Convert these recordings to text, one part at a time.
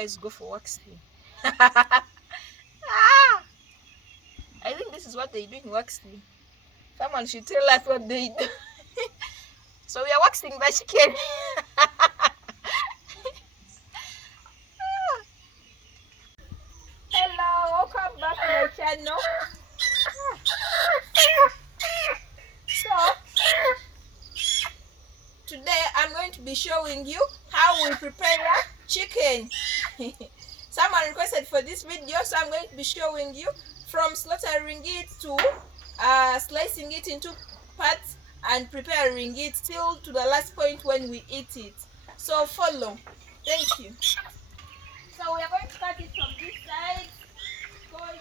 guys go for waxing. Ah, I think this is what they do in waxing. Someone should tell us what they do. So we are waxing the chicken. Hello, welcome back to my channel. So today I'm going to be showing you how we prepare chicken. Someone requested for this video, so I'm going to be showing you from slaughtering it to slicing it into parts and preparing it till to the last point when we eat it. So follow. Thank you. So we are going to cut it from this side because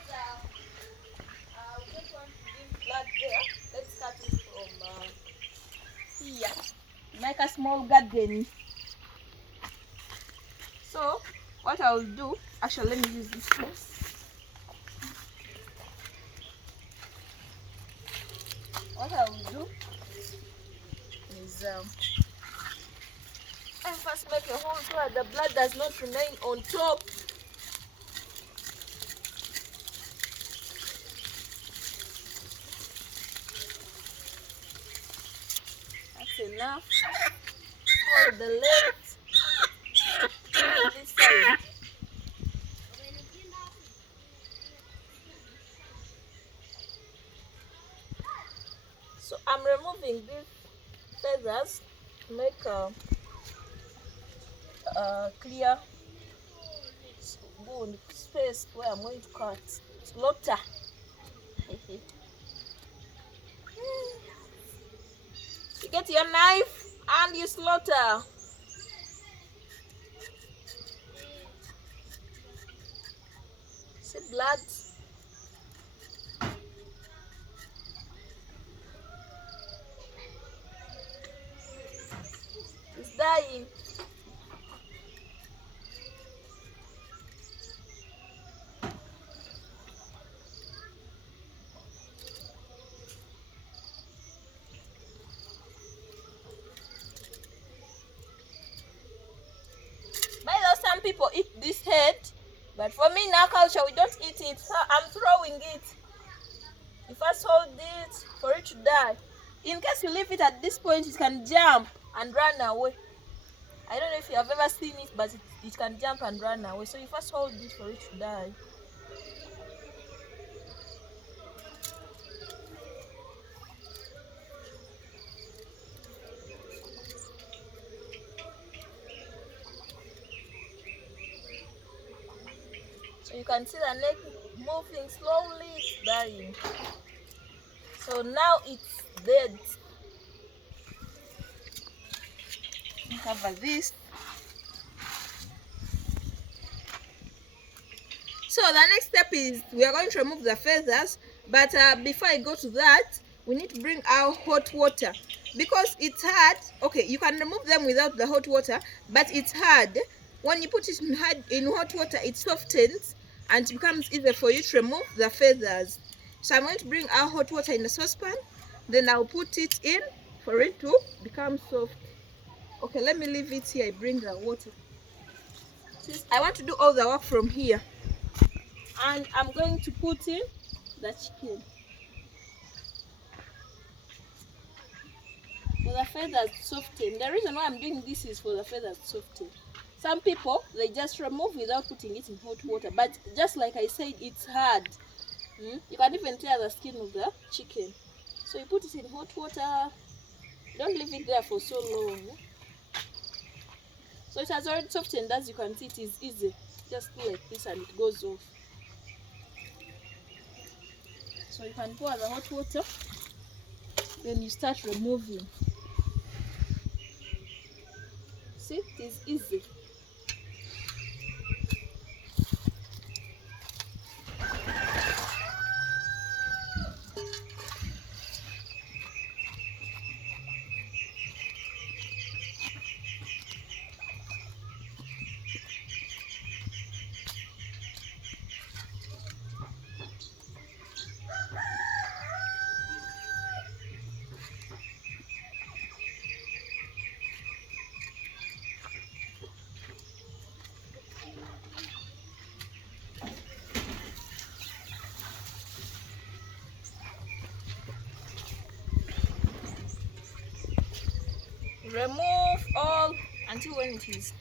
we don't want to leave blood there. Let's cut it from here. Make a small garden. So what I'll do, actually let me use this first. What I will do is I first make a hole so that the blood does not remain on top. That's enough. Hold the legs this side. So I'm removing these feathers to make a clear good space where I'm going to cut. Slaughter. You get your knife and you slaughter. See blood. It's dying. By the way, some people eat this head, but for me in our culture we don't eat it, so I'm throwing it. You first hold it for it to die. In case you leave it at this point, it can jump and run away. I don't know if you have ever seen it, but it can jump and run away. So you first hold it for it to die. So you can see the neck moving slowly, it's dying. So now it's dead. Cover this. So the next step is we are going to remove the feathers, but before I go to that, we need to bring our hot water because it's hard. Okay, you can remove them without the hot water, but it's hard. When you put it in hot water, it softens and it becomes easier for you to remove the feathers. So I'm going to bring our hot water in the saucepan, then I'll put it in for it to become soft. Okay, let me leave it here. I bring the water. I want to do all the work from here. And I'm going to put in the chicken. For the feathers soften. The reason why I'm doing this is for the feathers soften. Some people, they just remove without putting it in hot water. But just like I said, it's hard. You can even tear the skin of the chicken. So you put it in hot water. Don't leave it there for so long. So it has already softened. As you can see, it is easy. Just do like this and it goes off. So you can pour the hot water, then you start removing. See, it is easy. remove all until when it is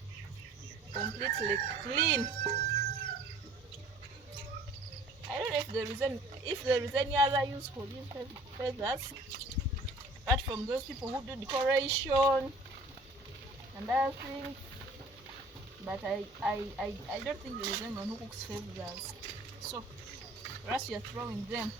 completely clean. I don't know if there is any other use for these feathers apart from those people who do decoration and other things, but I don't think there is anyone who cooks feathers, so for us, you're throwing them.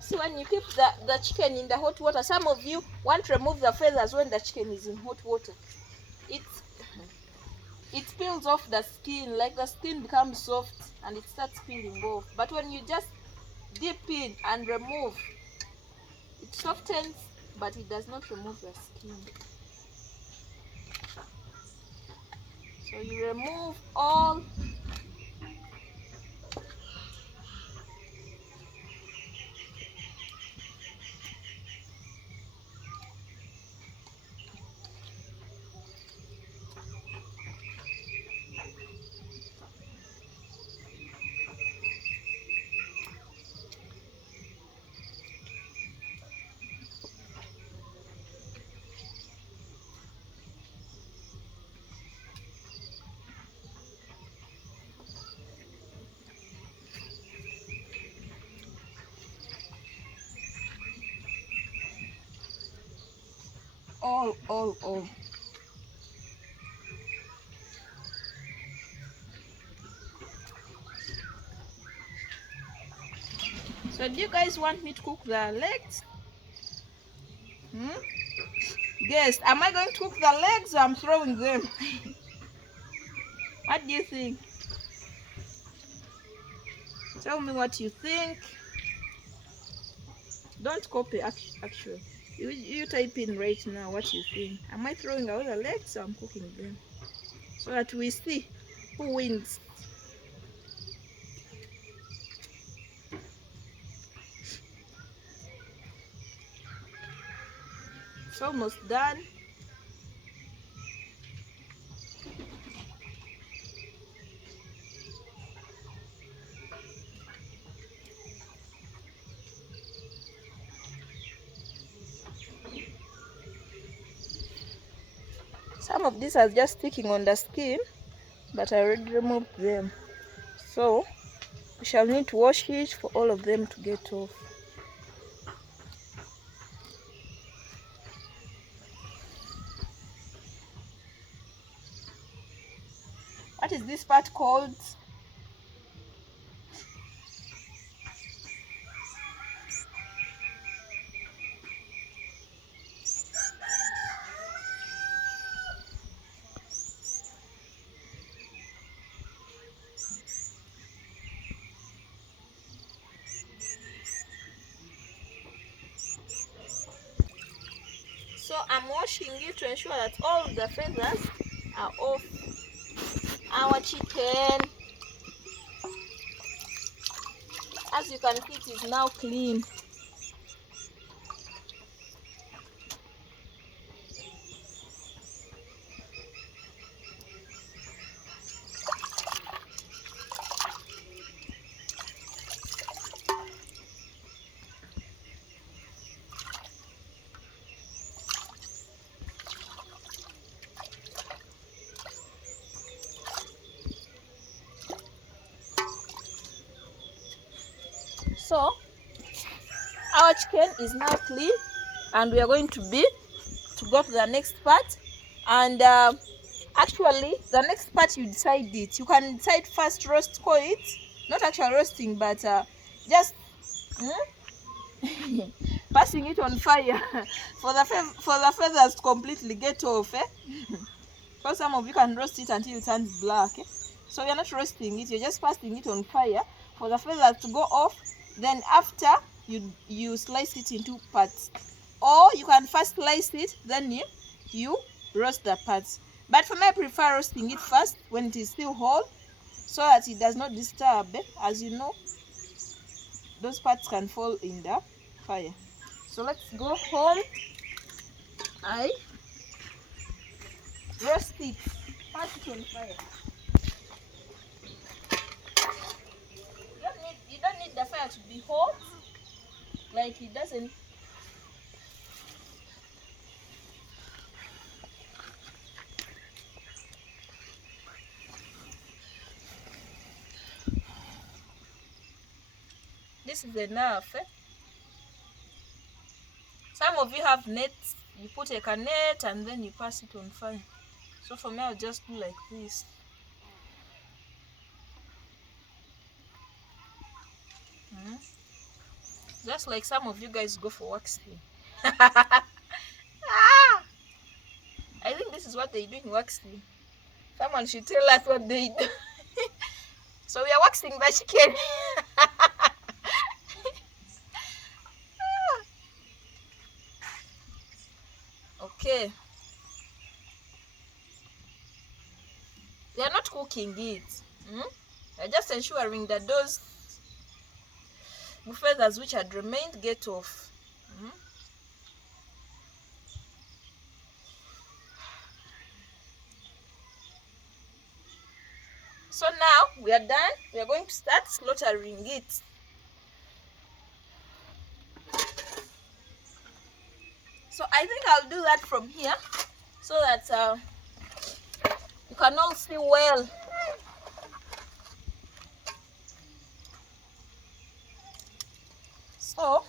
See, when you keep the chicken in the hot water, some of you want to remove the feathers when the chicken is in hot water. It peels off the skin, like the skin becomes soft and it starts peeling off. But when you just dip in and remove, it softens, but it does not remove the skin. So you remove all. All. So do you guys want me to cook the legs? Guess, am I going to cook the legs or I'm throwing them? What do you think? Tell me what you think. Don't copy, actually. You type in right now what you think. Am I throwing out the legs or I'm cooking them? So that we see who wins. It's almost done. Some of these are just sticking on the skin, but I already removed them. So we shall need to wash it for all of them to get off. What is this part called? So I'm washing it to ensure that all the feathers are off our chicken. As you can see, it is now clean. So our chicken is now clean, and we are going to go to the next part. And actually, the next part you decide it. You can decide first roast it, not actual roasting, but just passing it on fire for the feathers to completely get off. Because some of you can roast it until it turns black. So you're not roasting it, you're just passing it on fire for the feathers to go off. Then after, you slice it into parts, or you can first slice it, then you roast the parts. But for me, I prefer roasting it first when it is still whole, so that it does not disturb. As you know, those parts can fall in fire. So let's go home. I roast it. Pass it on fire. You don't need the fire to be hot. Like it doesn't. This is enough. Some of you have nets. You put a net and then you pass it on fire. So for me, I'll just do like this. Just like some of you guys go for waxing. I think this is what they do in waxing. Someone should tell us what they do. So we are waxing the chicken. Okay. We are not cooking it. We are just ensuring that those feathers which had remained get off. So now we are done. We are going to start slaughtering it. So I think I'll do that from here so that you can all see well. So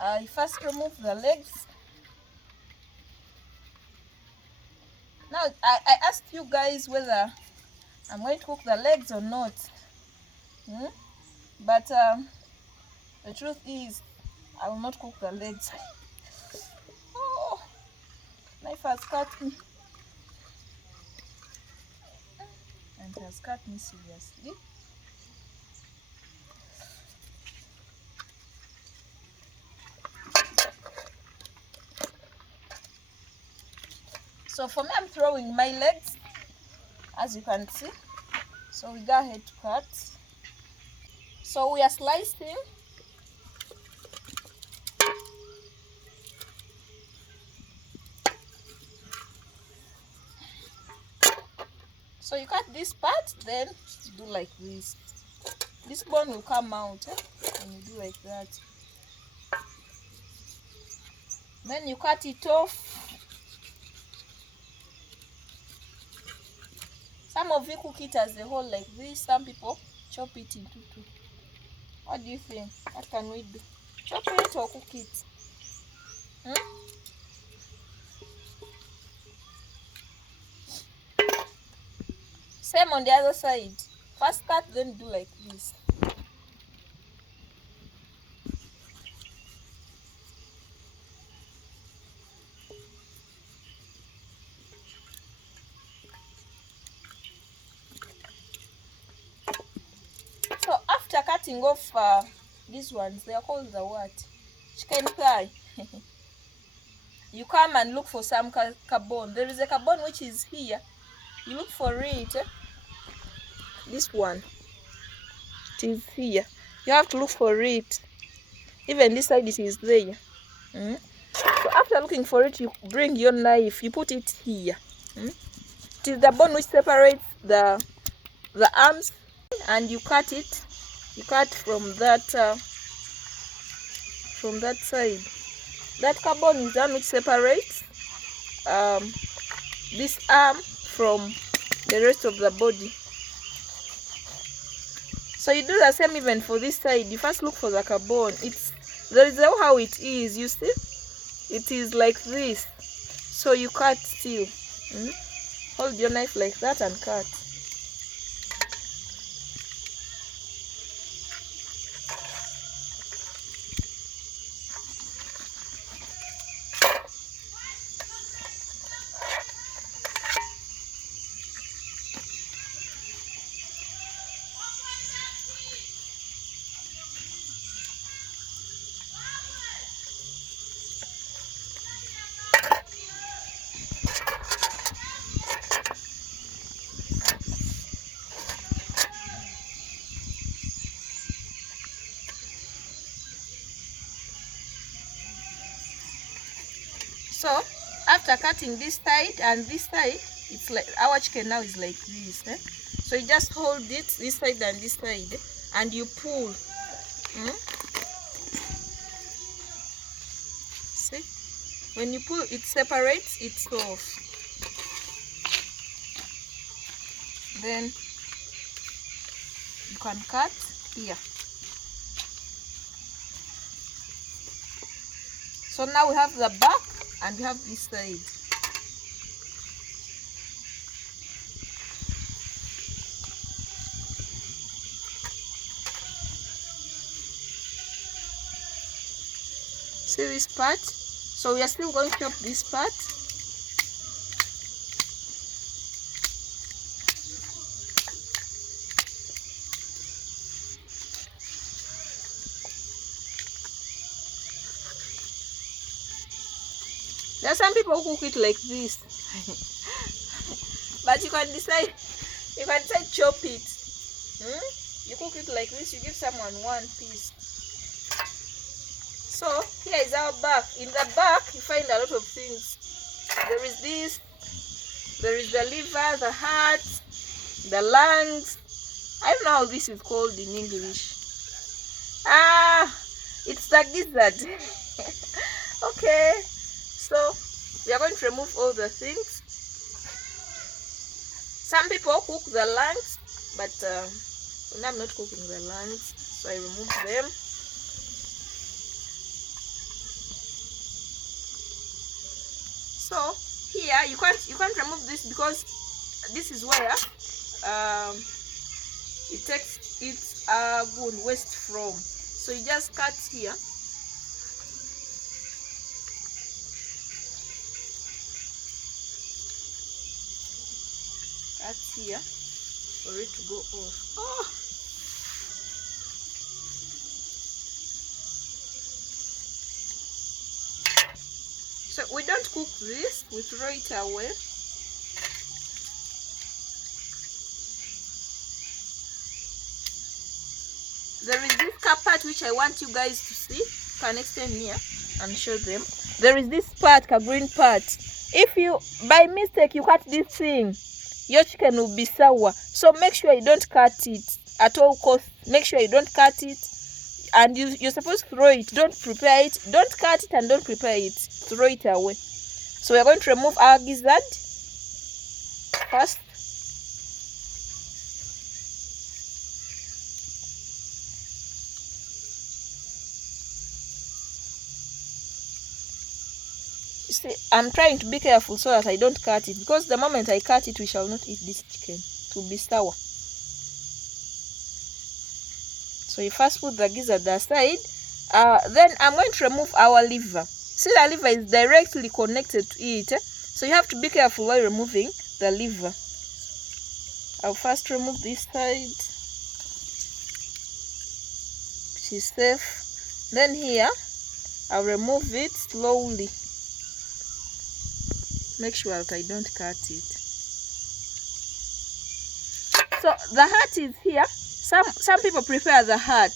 I first remove the legs. Now I asked you guys whether I'm going to cook the legs or not. But the truth is I will not cook the legs. Oh, knife has cut me. And it has cut me seriously. So for me, I'm throwing my legs, as you can see. So we go ahead to cut. So we are slicing. So you cut this part, then do like this. This bone will come out when you do like that. Then you cut it off. Some of you cook it as a whole like this. Some people chop it into two. What do you think? What can we do? Chop it or cook it? Same on the other side. First cut, then do like this. So after cutting off these ones, they are called the what? Chicken thigh. You come and look for some carbon. There is a carbon which is here. You look for it. This one. It is here. You have to look for it. Even this side it is there. So after looking for it, you bring your knife. You put it here. It is the bone which separates the arms, and you cut it. You cut from that side. That carbon is the one which separates this arm from the rest of the body. So you do the same even for this side. You first look for the carbon. There is how it is, you see? It is like this. So you cut still. Hold your knife like that and cut. after cutting this side and this side, it's like our chicken now is like this. So you just hold it this side and this side, and you pull. See, when you pull, it separates, it's off. Then you can cut here. So now we have the back and we have this side. See this part? So we are still going to chop this part. There are some people who cook it like this. But you can decide chop it. You cook it like this, you give someone one piece. So here is our back. In the back you find a lot of things. There is this, there is the liver, the heart, the lungs. I don't know how this is called in English. It's the gizzard. Okay, so we are going to remove all the things. Some people cook the lungs, but I'm not cooking the lungs, so I remove them. So here you can't remove this because this is where it takes its bone waste from. So you just cut here. Cut here for it to go off. So we don't cook this, we throw it away. There is this part which I want you guys to see. Can extend here and show them. There is this part, a green part. If you by mistake you cut this thing, your chicken will be sour. So make sure you don't cut it at all costs. Make sure you don't cut it, and you're supposed to throw it. Don't prepare it. Don't cut it and don't prepare it. Throw it away. So we're going to remove our gizzard first. You see, I'm trying to be careful so that I don't cut it, because the moment I cut it, we shall not eat this chicken. It will be sour. So you first put the gizzard aside. Then I'm going to remove our liver. See, the liver is directly connected to it. So you have to be careful while removing the liver. I'll first remove this side, which is safe. Then here, I'll remove it slowly. Make sure that I don't cut it. So the heart is here. Some people prepare the heart,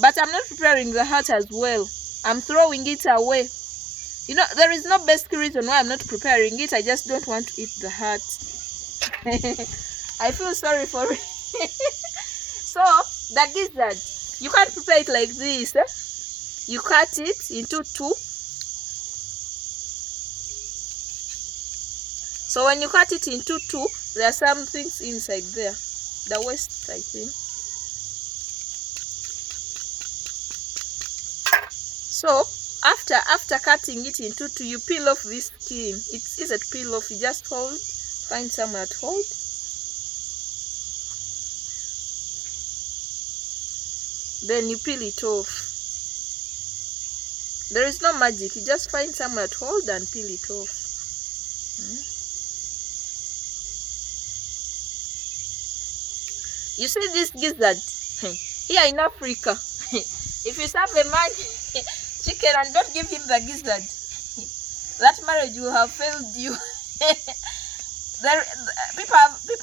but I'm not preparing the heart as well. I'm throwing it away. You know, there is no best reason why I'm not preparing it. I just don't want to eat the heart. I feel sorry for it. So the gizzard, you can't prepare it like this. You cut it into two. So when you cut it into two, there are some things inside there. The waist, I think. So after cutting it into two, you peel off this skin. It's easy to peel off. You just hold, find somewhere to hold. Then you peel it off. There is no magic. You just find somewhere to hold and peel it off. You see this gizzard here in Africa. If you serve a man chicken and don't give him the gizzard, that marriage will have failed you. People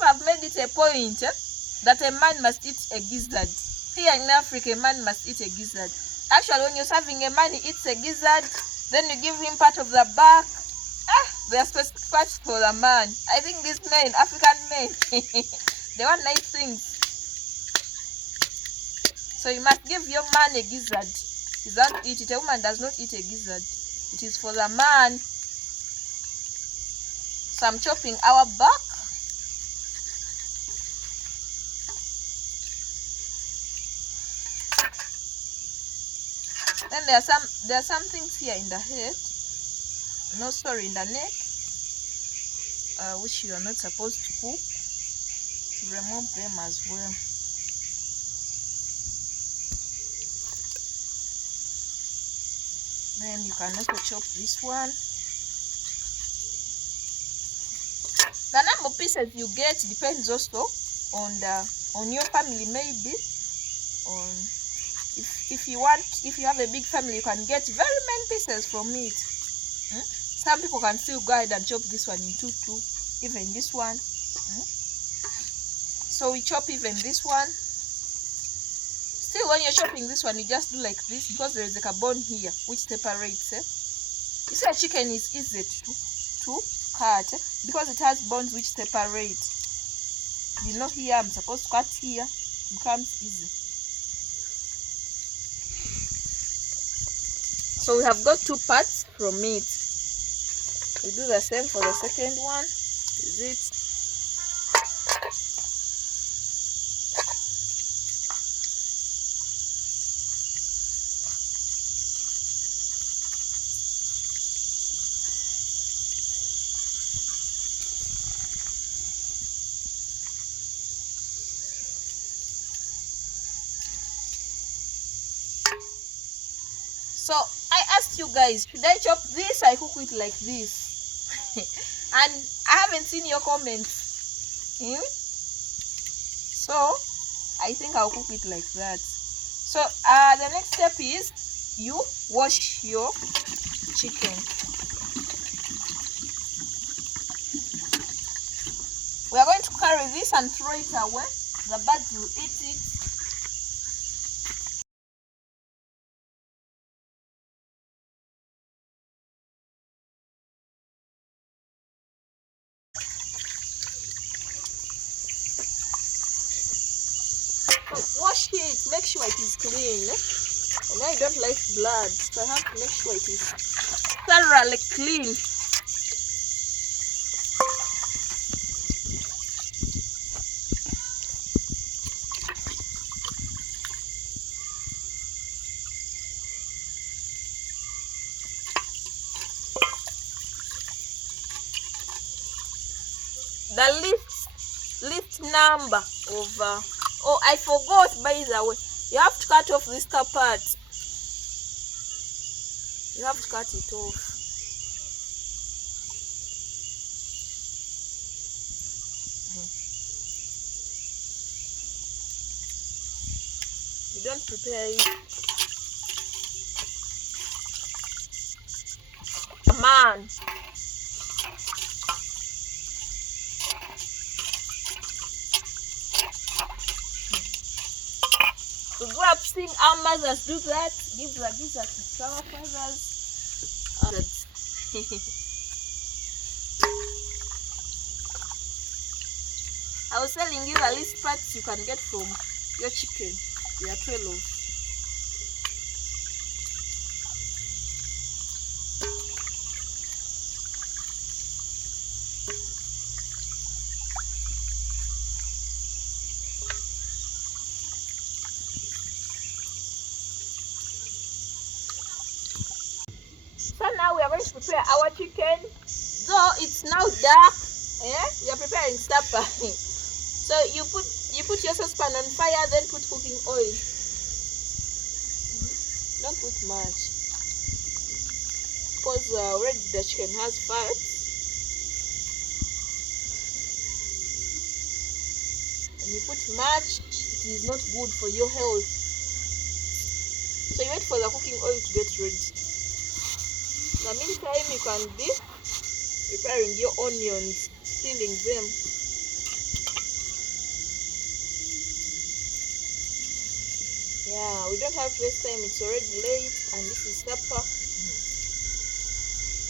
have made it a point that a man must eat a gizzard. Here in Africa, a man must eat a gizzard. Actually, when you're serving a man, he eats a gizzard, then you give him part of the back. There are specific parts for the man. I think these men, African men, they want nice things. So you must give your man a gizzard. You don't eat it. A woman does not eat a gizzard. It is for the man. So I'm chopping our back. Then there are some things here in the head. No, sorry, in the neck, which you are not supposed to cook. Remove them as well. Then you can also chop this one. The number of pieces you get depends also on your family, maybe. If you have a big family, you can get very many pieces from it. Some people can still go ahead and chop this one in two, even this one. So we chop even this one. Still, when you're chopping this one, you just do like this, because there is like a bone here which separates. You see, a chicken is easy to cut because it has bones which separate. You know, here I'm supposed to cut here. It becomes easy. So we have got two parts from it. We do the same for the second one. Is it? So I asked you guys, should I chop this or I cook it like this? And I haven't seen your comments. So I think I'll cook it like that. So the next step is you wash your chicken. We are going to carry this and throw it away. The birds will eat it. Wash it, make sure it is clean. And I don't like blood, so I have to make sure it is thoroughly clean. The least number of oh, I forgot, by the way, you have to cut off this top part. You have to cut it off. You don't prepare it. Man. We grew up seeing our mothers do that. Give the gizzard to our fathers. I was telling you the least parts you can get from your chicken. There are 12. So now we are going to prepare our chicken. Though it's now dark, we are preparing supper. So you put your saucepan on fire, then put cooking oil. Don't put much, because already the chicken has fat. And you put much, it is not good for your health. So you wait for the cooking oil to get ready. In the meantime, you can be preparing your onions, peeling them. Yeah, we don't have to waste time. It's already late, and this is supper.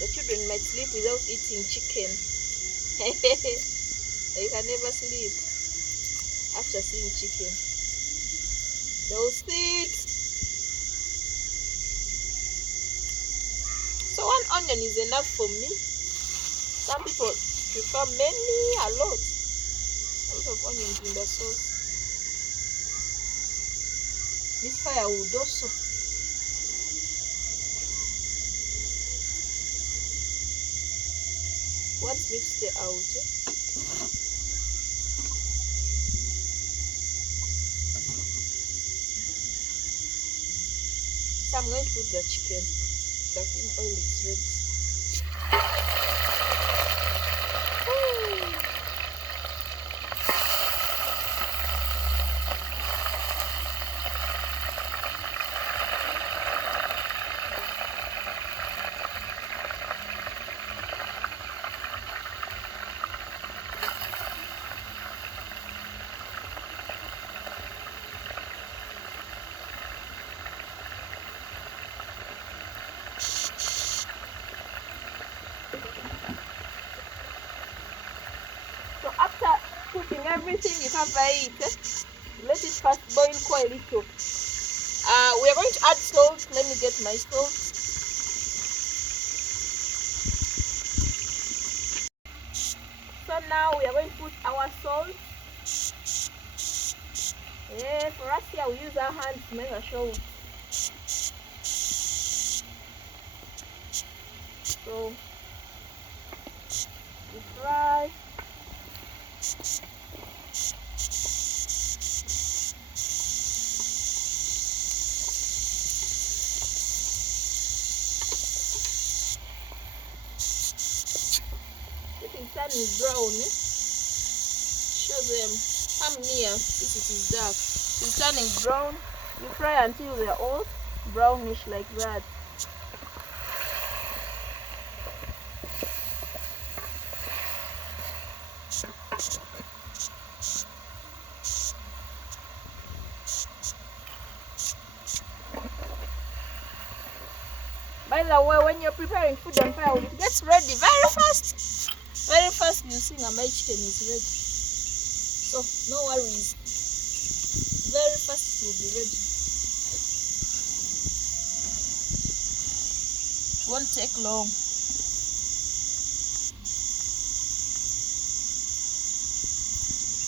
The children might sleep without eating chicken. They can never sleep after seeing chicken. They'll sit. So one onion is enough for me. Some people prefer a lot of onions in the sauce. This firewood also. Wants me to stay out. So I'm going to put the chicken. The cooking oil is ready. So after putting everything, you cover it. Let it first boil quite a little. We are going to add salt. Let me get my salt. So now we are going to put our salt. For us here, we use our hands to make a salt. So we fry. It's turning brown. Show them. Come near. This is dark. It's turning brown. You fry until they're all brownish like that. By the way, when you're preparing food on fire, it gets ready very fast. Very fast, you see my chicken is ready. So no worries. Very fast it will be ready. It won't take long.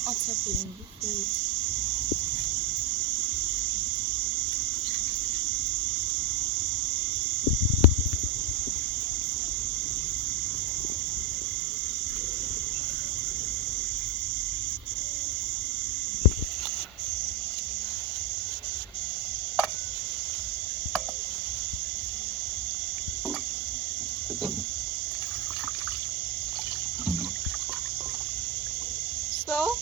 What's happening? So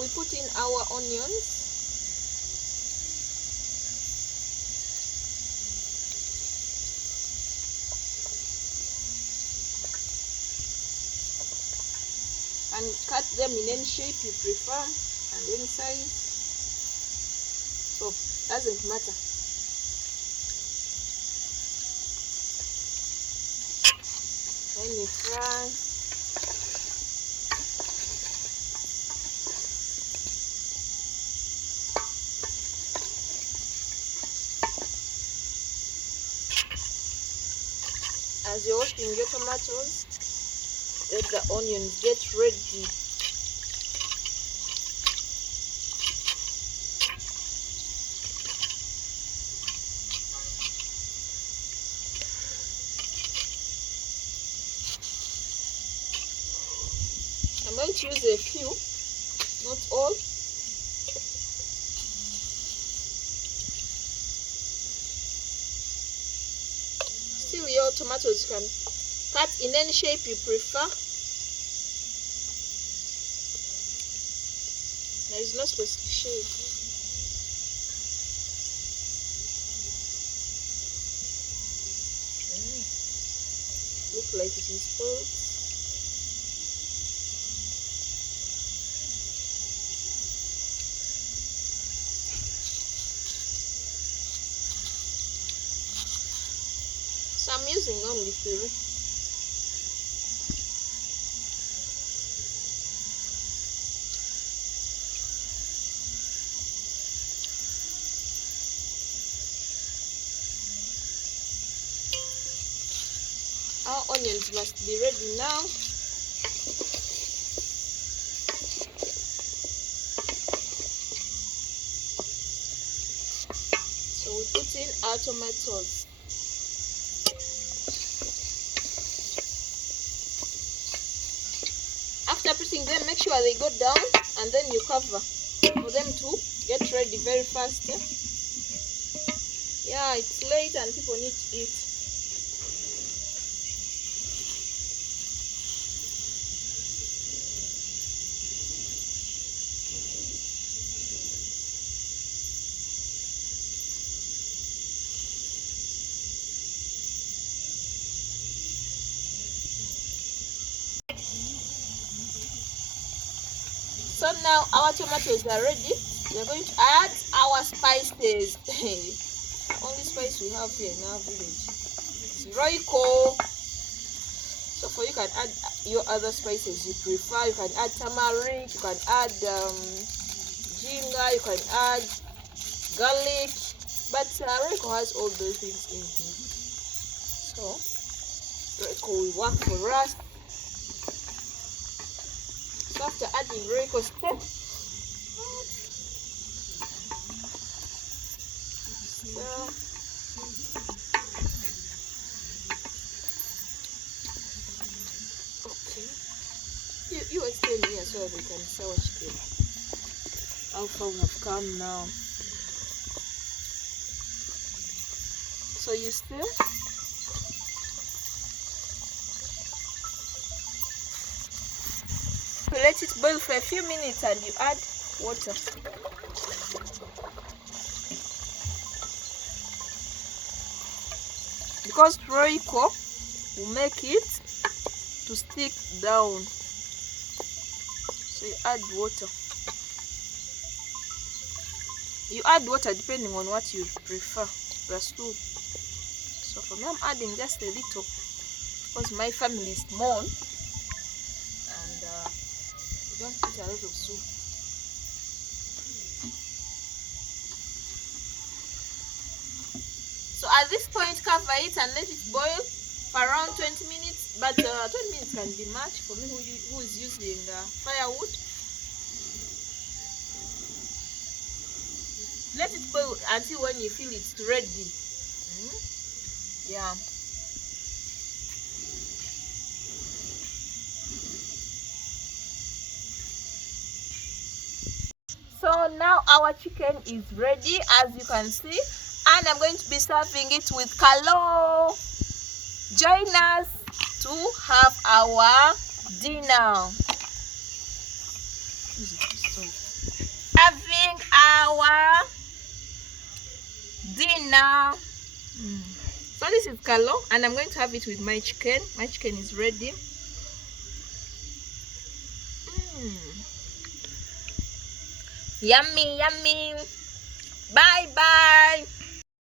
we put in our onions. And cut them in any shape you prefer and any size. So doesn't matter. Then you fry. As you're washing your tomatoes, let the onions get ready. I'm going to use a few, not all. Still, your tomatoes you can cut in any shape you prefer. There is no specific shape. Look like it is full. So I'm using only 3. potatoes must be ready now. So we put in our tomatoes. After putting them, make sure they go down, and then you cover for them to get ready very fast. Yeah, it's late and people need to eat. So now our tomatoes are ready. We are going to add our spices. Only spice we have here in our village is Royco. So for you can add your other spices you prefer. You can add tamarind, you can add ginger, you can add garlic, but Royco has all those things in here. So Royco will work for us. So after adding Royco step, okay, you explain here so we can sell chicken. How far we have come now. So you still let it boil for a few minutes and you add water. Because Royco will make it to stick down. So you add water. You add water depending on what you prefer, the soup. So for me, I'm adding just a little because my family is small and we don't eat a lot of soup. So at this point, cover it and let it boil for around 20 minutes. But 20 minutes can be much for me who is using firewood. Let it boil until when you feel it's ready. Yeah. So now our chicken is ready, as you can see, and I'm going to be serving it with Kalo. Join us to have our dinner. Having our dinner. So this is Kalo, and I'm going to have it with my chicken. My chicken is ready. Yummy, yummy. Bye bye.